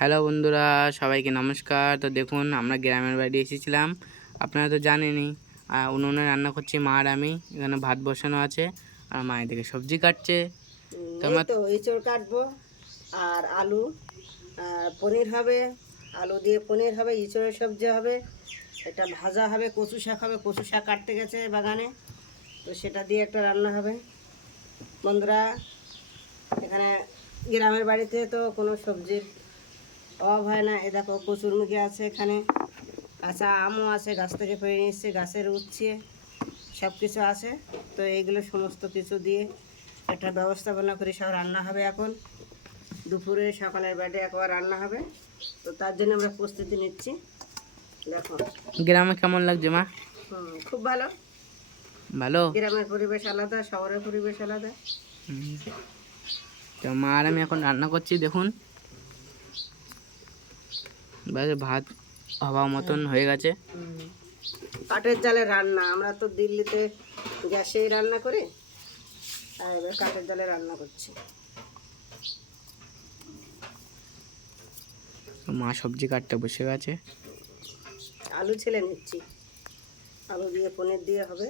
Hello বন্ধুরা, সবাইকে নমস্কার। তো দেখুন, আমরা গ্রামের বাড়ি এসেছিলাম, আপনারা তো জানেনই। উনুনে রান্না করছি মা আর আমি। এখানে ভাত বসানো আছে আর মা এদিকে সবজি কাটছে। তো এই আমার তো এঁচড় কাটবো আর আলু আর পনির হবে। আলু দিয়ে পনির হবে, এঁচড়ের সবজি হবে, একটা ভাজা হবে, কচু শাক হবে। কচু শাক কাটতে গেছে বাগানে, তো সেটা দিয়ে একটা রান্না হবে। বন্ধুরা, এখানে গ্রামের বাড়িতে তো কোনো সবজির অভাব হয় না। এ দেখো কচুরমুখী আছে, এখানে কাঁচা আমও আছে, গাছ থেকে পেড়ে নিয়ে এসছে, গাছের উচ্ছে সব কিছু আছে। তো এইগুলো সমস্ত কিছু দিয়ে একটা ব্যবস্থাপনা করে সব রান্না হবে এখন। দুপুরে সকালের বেডে একবার রান্না হবে, তো তার জন্য আমরা প্রস্তুতি নিচ্ছি। দেখো, গ্রামে কেমন লাগছে মা? খুব ভালো। ভালো। গ্রামের পরিবেশ আলাদা, শহরের পরিবেশ আলাদা। হুম। তো মা আর আমি এখন রান্না করছি, দেখুন। ব্যাস ভাত হওয়া মতন হয়ে গেছে। কাঠের জালে রান্না, আমরা তো দিল্লিতে গ্যাসেই রান্না করি, আর এবার কাঠের জালে রান্না করছি। তো মা সবজি কাটতে বসে গেছে। আলু ছেলে নিচ্ছি, আলু দিয়ে পনির দিয়ে হবে।